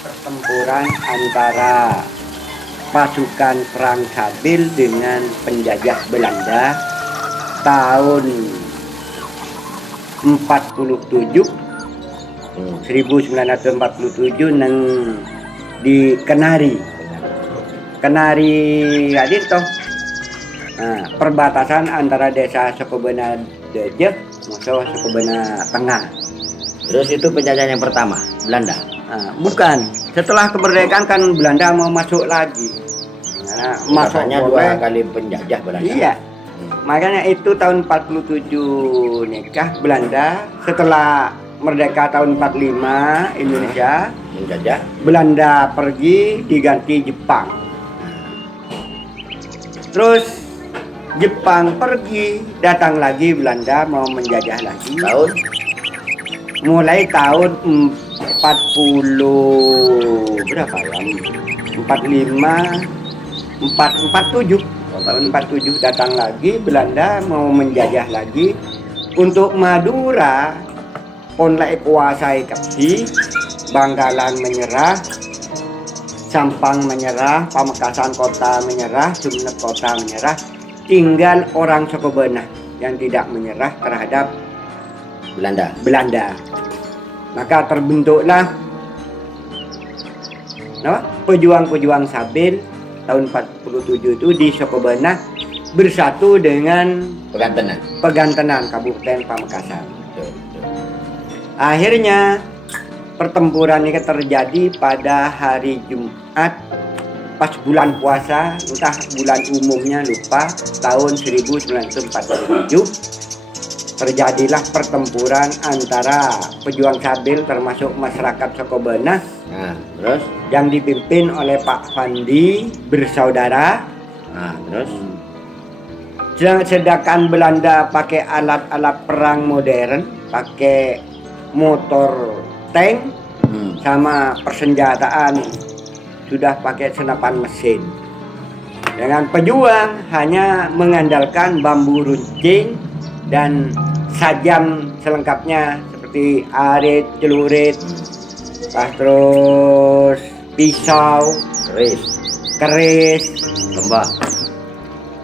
pertempuran antara pasukan perang Sabil dengan penjajah Belanda tahun 47 1947 neng di Kenari hadir toh. Nah, perbatasan antara desa Sukubena Dejek musuh Sukubena Tengah. Terus itu penjajahan yang pertama Belanda. Nah, bukan, setelah kemerdekaan kan Belanda mau masuk lagi. Nah, masuknya dua kali penjajah Belanda. Iya. Makanya itu tahun 47 nikah Belanda, setelah merdeka tahun 45 Indonesia menjajah. Belanda pergi diganti Jepang. Terus Jepang pergi, datang lagi Belanda mau menjajah lagi. Mulai tahun 40 berapa ya? 45 47 tahun 47 datang lagi Belanda mau menjajah lagi. Untuk Madura Ponlai kuasai Kepsi, Bangkalan menyerah, Sampang menyerah, Pamekasan kota menyerah, Sumenep kota menyerah. Tinggal orang Sukubena yang tidak menyerah terhadap Belanda. Maka terbentuklah pejuang-pejuang Sabil tahun 47 itu di Sukubena bersatu dengan Pegantenan Kabupaten Pamekasan. Akhirnya pertempuran ini terjadi pada hari Jumat pas bulan puasa, entah bulan umumnya lupa, tahun 1947 terjadilah pertempuran antara pejuang Sabil termasuk masyarakat Sukubena. Nah, terus yang dipimpin oleh Pak Fandi bersaudara. Nah, terus sedangkan Belanda pakai alat-alat perang modern, pakai motor tank sama persenjataan sudah pakai senapan mesin. Dengan pejuang hanya mengandalkan bambu runcing dan sajam selengkapnya seperti arit, celurit, terus pisau, keris,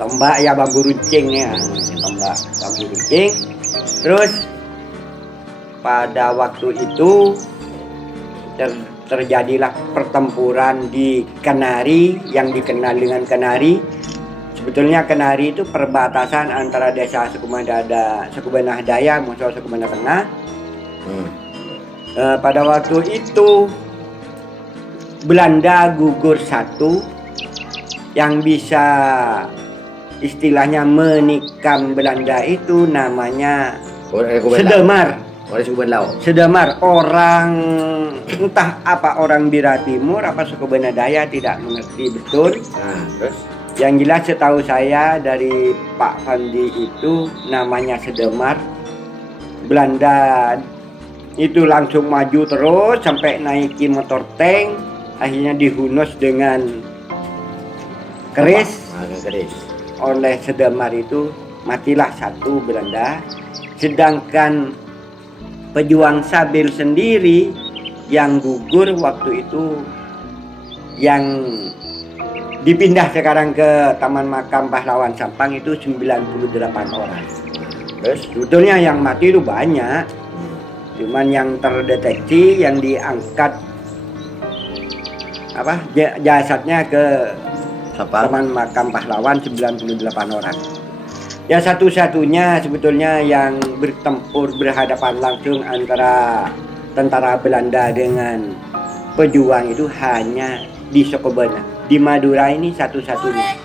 tombak ya bambu runcing ya, bambu runcing. Terus pada waktu itu terjadilah pertempuran di Kenari yang dikenal dengan Kenari. Sebetulnya Kenari itu perbatasan antara desa Sukubena Daya, musuh Sukubena Tengah. Pada waktu itu Belanda gugur satu, yang bisa istilahnya menikam Belanda itu namanya Sedemar, orang entah apa orang Bira Timur apa Sukubena Daya tidak mengerti betul. Terus yang jelas setahu saya dari Pak Fandi itu namanya Sedemar. Belanda itu langsung maju terus sampai naiki motor tank, akhirnya dihunus dengan keris. Oleh Sedemar itu matilah satu Belanda. Sedangkan pejuang Sabil sendiri yang gugur waktu itu, yang dipindah sekarang ke Taman Makam Pahlawan Sampang itu 98 orang. Terus sebetulnya yang mati itu banyak, cuman yang terdeteksi yang diangkat jasadnya ke Taman Makam Pahlawan 98 orang. Ya satu-satunya sebetulnya yang bertempur berhadapan langsung antara tentara Belanda dengan pejuang itu hanya di Sukubena. Di Madura ini satu-satunya.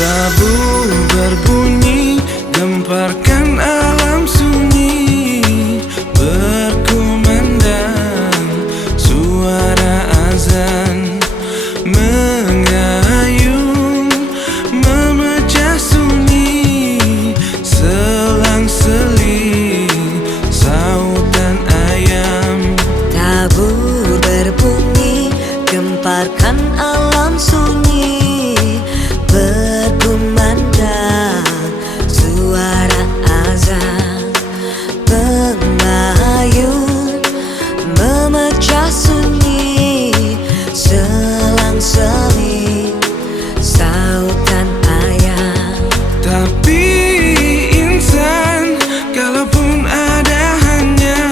Tabu berbunyi, gemparkan alam sunyi, berkumandang suara azan, mengayun, memecah sunyi, selang-seling sautan ayam. Tabur berbunyi, gemparkan alam sunyi, berkumandang suara azan, mengayun, memecah sunyi, selang-seling sautan ayam. Tapi insan, kalaupun ada hanya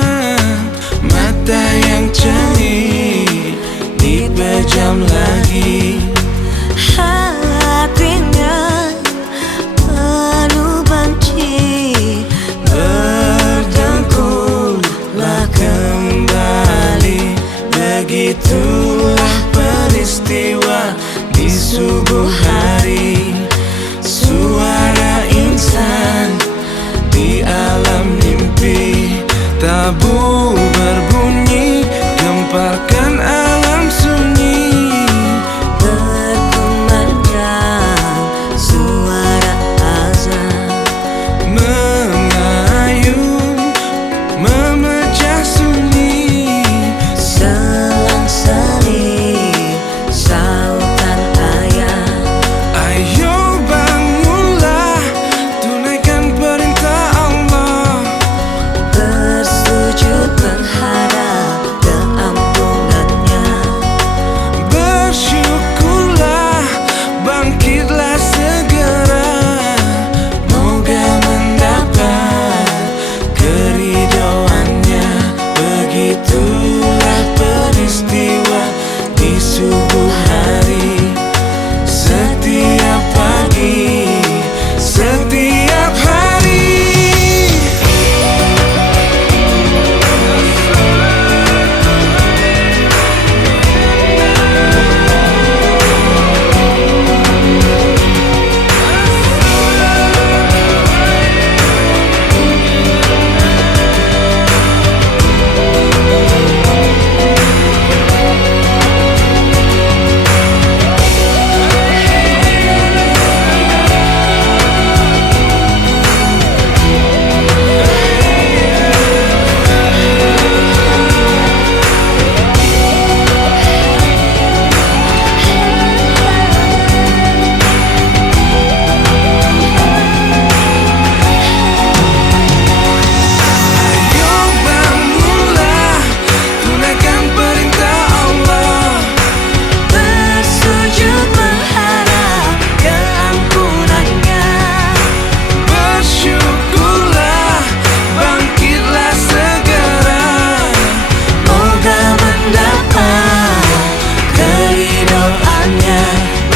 mata yang cernih, dipejam lagi. Hatinya penuh benci, Berdengkurlah kembali. Begitulah peristiwa di subuh hari. Suara insan di alam mimpi. Tabu berbunyi, gemparkan alam sunyi. berkumandang suara azan, Mengayun, memecah sunyi. selang-seling sautan ayam. Ayo bangunlah, tunaikan perintah Allah. Bersujud menghadap keampunannya, Bersyukurlah, bangkitlah segera. Moga mendapat keridhoannya. Begitulah peristiwa di subuh hari. Setiap pagi, setiap hari. Ayo bangunlah, tunaikan perintah Allah. bersujud menghadap keampunannya, Bersyukurlah, bangkitlah segera. moga mendapat keridhoannya.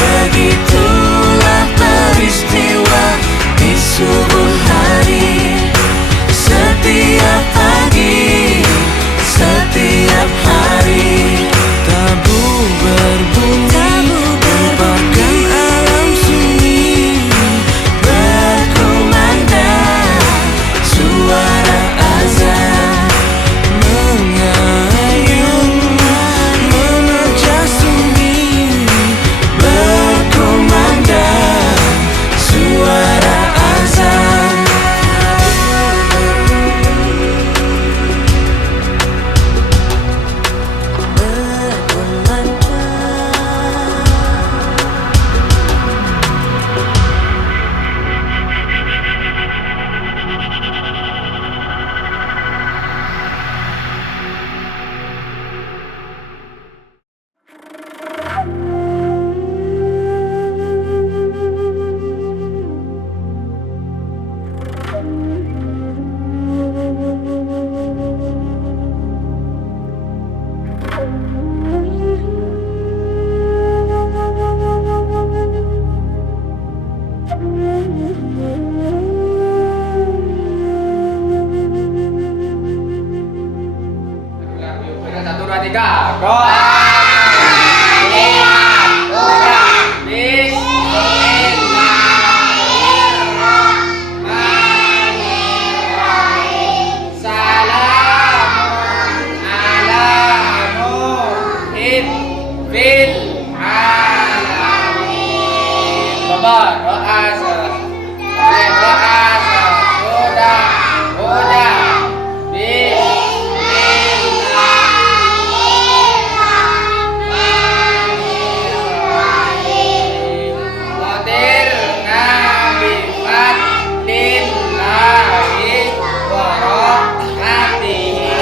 Begitulah peristiwa di subuh hari. Setiap pagi, setiap hari. Tabu berbunyi, gemparkan alam sunyi, berkumandang suara azan, mengayun, memecah sunyi, berkumandang suara azan. Satu, dua, tiga, go! Bismillah. Sabar, doa udah. Bismillahirrahmanirrahim. Mutir nabi fadlillahi wa rahmatihi.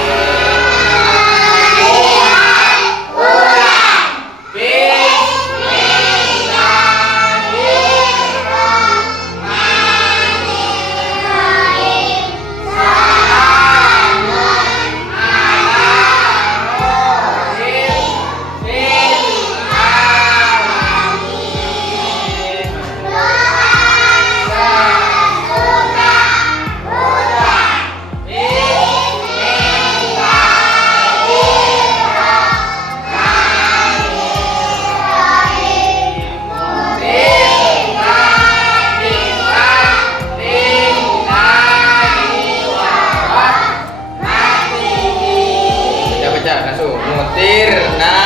Baca langsung. Mutirna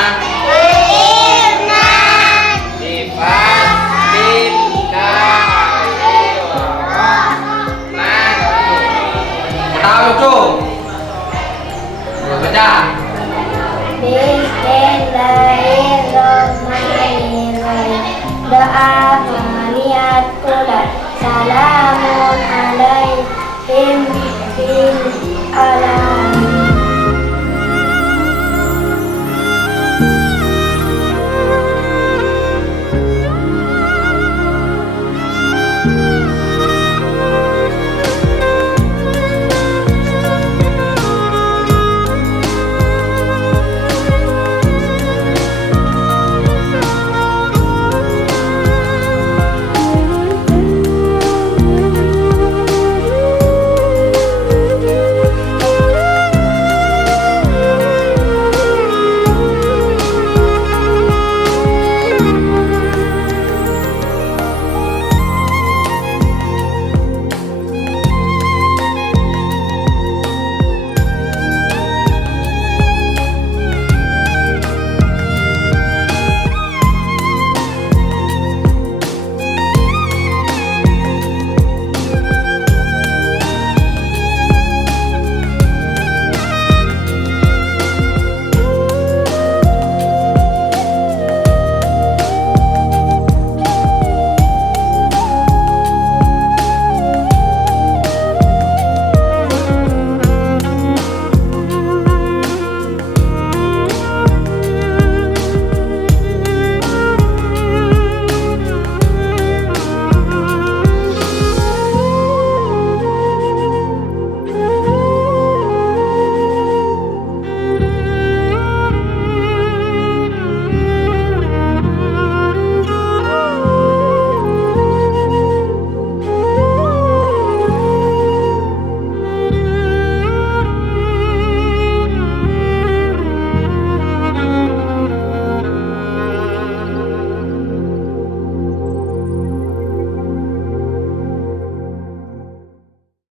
tahu tuh. Baca. Bismillahirrahmanirrahim. Doa niat kula salamun